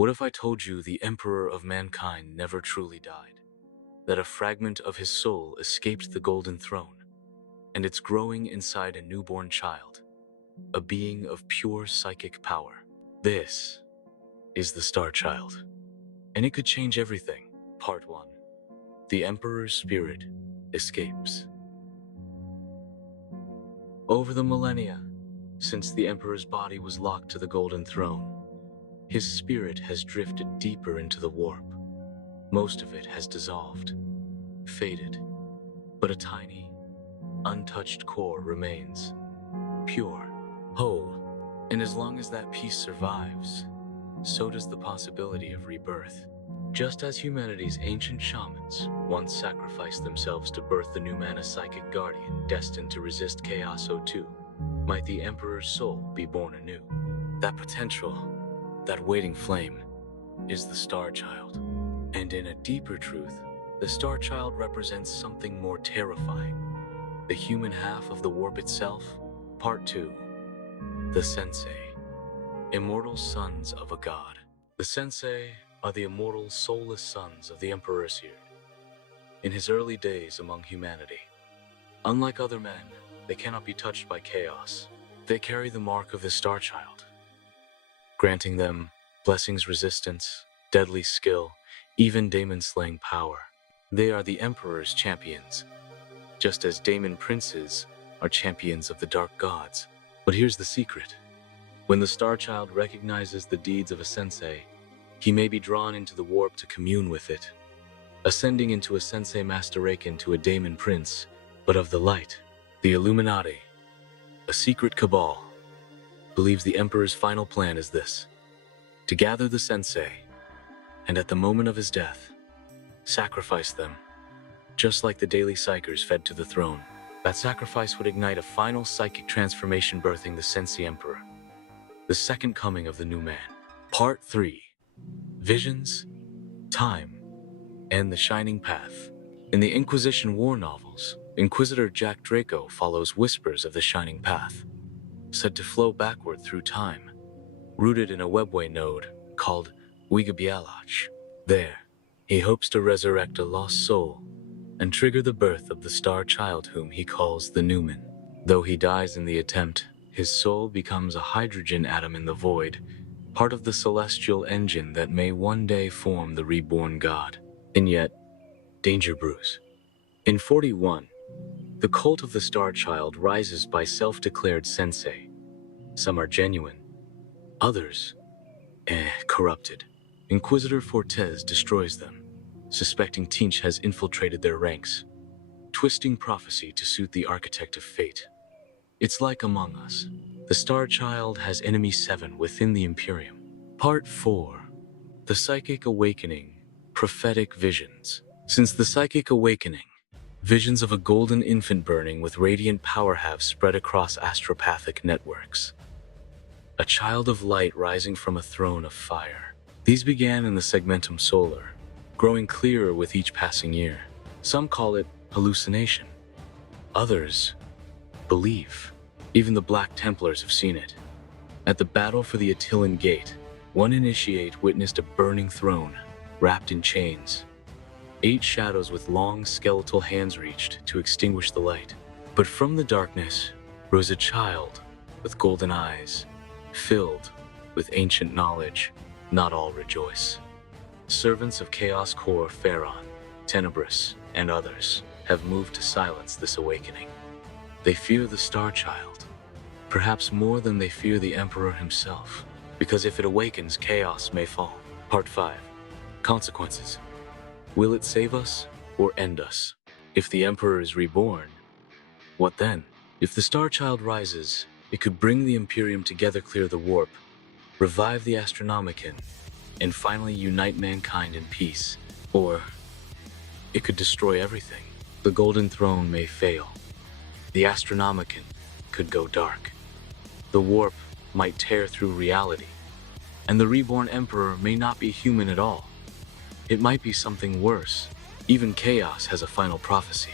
What if I told you the Emperor of Mankind never truly died? That a fragment of his soul escaped the Golden Throne, and it's growing inside a newborn child, a being of pure psychic power. This is the Star Child, and it could change everything. Part 1. The Emperor's Spirit Escapes. Over the millennia, since the Emperor's body was locked to the Golden Throne, his spirit has drifted deeper into the warp. Most of it has dissolved, faded, but a tiny, untouched core remains, pure, whole. And as long as that piece survives, so does the possibility of rebirth. Just as humanity's ancient shamans once sacrificed themselves to birth the new man, a psychic guardian destined to resist chaos, so too might the Emperor's soul be born anew. That potential, that waiting flame, is the Star Child. And in a deeper truth, the Star Child represents something more terrifying. The human half of the warp itself. Part 2. The Sensei. Immortal sons of a god. The Sensei are the immortal, soulless sons of the Emperor Seared. In his early days among humanity, unlike other men, they cannot be touched by chaos. They carry the mark of the Star Child, granting them blessings, resistance, deadly skill, even demon-slaying power. They are the Emperor's champions, just as demon princes are champions of the dark gods. But here's the secret. When the Star Child recognizes the deeds of a Sensei, he may be drawn into the warp to commune with it, ascending into a Sensei master akin to a demon prince, but of the light. The Illuminati, a secret cabal, believes the Emperor's final plan is this: to gather the Sensei, and at the moment of his death, sacrifice them, just like the daily psychers fed to the throne. That sacrifice would ignite a final psychic transformation, birthing the Sensei Emperor, the second coming of the new man. Part 3. Visions, Time, and the Shining Path. In the Inquisition War novels, Inquisitor Jack Draco follows whispers of the Shining Path, said to flow backward through time, rooted in a webway node called Wigabialach. There, he hopes to resurrect a lost soul and trigger the birth of the Star Child, whom he calls the Newman. Though he dies in the attempt, his soul becomes a hydrogen atom in the void, part of the celestial engine that may one day form the reborn god. And yet, danger brews. In 41, the cult of the Star Child rises by self-declared Sensei. Some are genuine, others, corrupted. Inquisitor Fortes destroys them, suspecting Tinch has infiltrated their ranks, twisting prophecy to suit the architect of fate. It's like Among Us. The Star Child has enemy 7 within the Imperium. Part 4. The Psychic Awakening, Prophetic Visions. Since the Psychic Awakening, visions of a golden infant burning with radiant power have spread across astropathic networks. A child of light rising from a throne of fire. These began in the segmentum solar, growing clearer with each passing year. Some call it hallucination. Others, belief. Even the Black Templars have seen it. At the battle for the Attilan Gate, one initiate witnessed a burning throne, wrapped in chains. 8 shadows with long skeletal hands reached to extinguish the light. But from the darkness rose a child with golden eyes, filled with ancient knowledge. Not all rejoice. Servants of Chaos Core Pharaon, Tenebris, and others have moved to silence this awakening. They fear the Star Child, perhaps more than they fear the Emperor himself, because if it awakens, chaos may fall. Part 5. Consequences. Will it save us or end us? If the Emperor is reborn, what then? If the Star Child rises, it could bring the Imperium together, clear the warp, revive the Astronomicon, and finally unite mankind in peace. Or it could destroy everything. The Golden Throne may fail. The Astronomicon could go dark. The warp might tear through reality, and the reborn Emperor may not be human at all. It might be something worse. Even chaos has a final prophecy.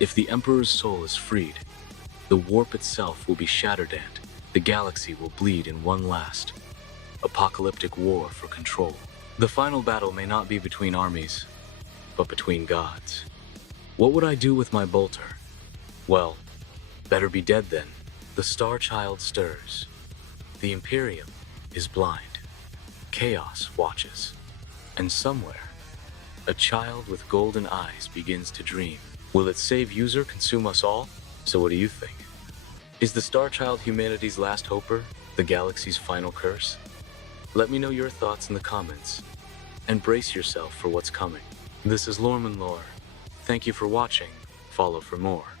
If the Emperor's soul is freed, the warp itself will be shattered and the galaxy will bleed in one last, apocalyptic war for control. The final battle may not be between armies, but between gods. What would I do with my bolter? Well, better be dead then. The Star Child stirs. The Imperium is blind. Chaos watches. And somewhere, a child with golden eyes begins to dream. Will its save user consume us all? So what do you think? Is the Star Child humanity's last hoper, the galaxy's final curse? Let me know your thoughts in the comments, and brace yourself for what's coming. This is Lorman Lore. Thank you for watching. Follow for more.